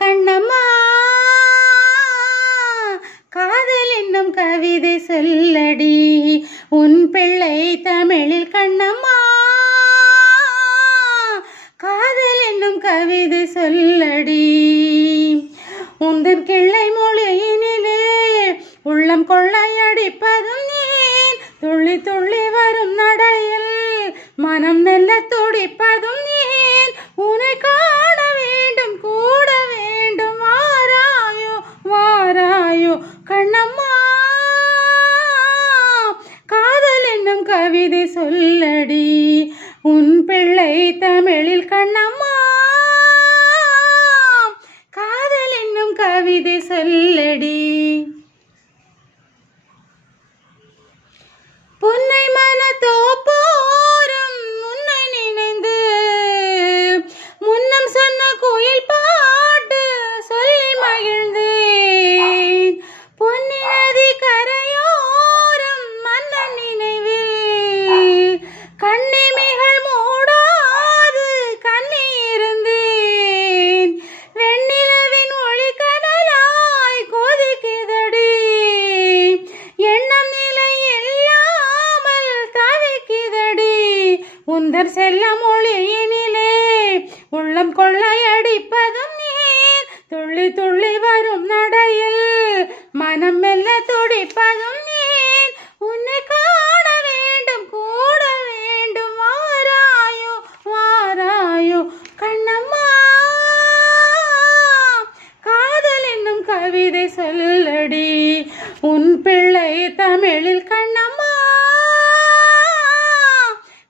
கண்ணம்மா காதல் என்னும் கவிதை சொல்லடி உன் பிள்ளை தமிழில். கண்ணம்மா காதல் என்னும் கவிதை சொல்லடி உந்தன் கிள்ளை மொழியினிலே உள்ளம் கொள்ளையடிப்பதும் நீன். துள்ளி துள்ளி வரும் நடையில் மனம் மெல்ல துடிப்பதும் நீன். உன்னை காண வேண்டும் கூட வேண்டும் வாராயோ வாராயோ கண்ணம்மா காதல் என்னும் கவிதை சொல்லடி உன் பிள்ளை தமிழில். கண்ணம்மா காதல் என்னும் கவிதை சொல்லடி. புன்னை மனத்தோப்போரும் உன்னை நினைந்து முன்னம் சொன்ன கோயில் பாட்டு சொல்லி மகிழ்ந்தேன். பொன்னி நதி கரையோரம் மன்னன் நினைவில் கண்ணிமைகள் மூடாது கண்ணி இருந்தேன். வெண்ணிலவின் ஒளி கடலாய் கொதிக்குதடி எண்ணம் நிலை இல்லாமல் தவிக்குதடி. உந்தர் செல்ல மொழியினிலே உள்ளம் கொள்ளையடிப்பதும் நீர். துள்ளி துள்ளி வரும் நடையில் மனம் மெல்ல துடிப்பதும் நீர். உன்னை காண வேண்டும் கூட வேண்டும் வாராயோ வாராயோ கண்ணம்மா காதல் என்னும் கவிதை சொல்லடி உன் பிள்ளை தமிழில். கண்ணம்மா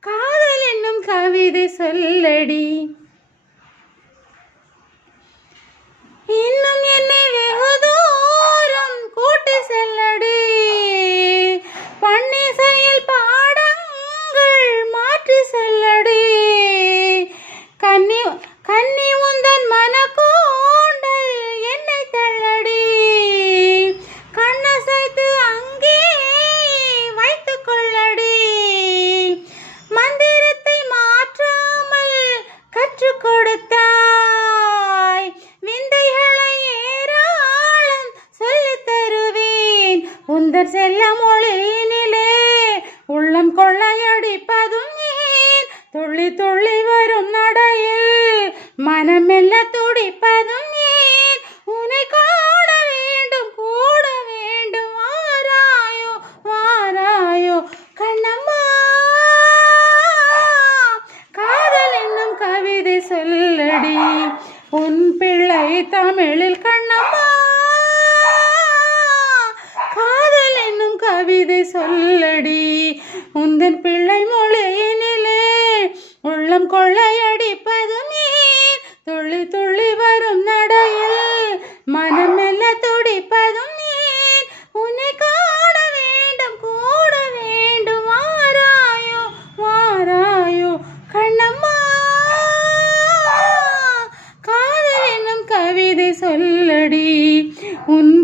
காதல் என்னும் கவிதை சொல்லடி. இன்னும் என்னை வெகு தூரம் கூட்டி செல்லடி பன்னிசையில் பாடங்கள் மாற்றி செல்லடி. கன்னி கன்னி உந்தன் மனக்கூண்டல் என்னை தள்ளடி கண்ணசைத்து அங்கே வைத்துக் கொள்ளடி. மந்திரத்தை மாற்றாமல் கற்றுக் கொடுத்தாய் விந்தைகளை ஏராளம் சொல்லித் தருவேன். உந்தர் செல்ல மொழியினிலே உள்ளம் கொள்ளையடிப்பதும் நீர். துள்ளி துள்ளி வரும் நடையில் மனமெல்ல துடிப்பதும் நீர். உன்னை காண வேண்டும் கூட வேண்டும் வாராயோ வாராயோ கண்ணம்மா காதல் என்னும் கவிதை சொல்லடி உன் பிள்ளை தமிழில். கண்ணம்மா காதல் என்னும் கவிதை சொல்லடி உந்தன் பிள்ளை மொழியினிலே உள்ளம் கொள்ளையடிப்பது நீர். துள்ளி துள்ளி வரும் நடையில் மனம் மெல்ல துடிப்பதும் நீர். உன்னை காண வேண்டும் கூட வேண்டும் வாராயோ வாராயோ கண்ணம்மா காதல் என்னும் கவிதை சொல்லடி உன்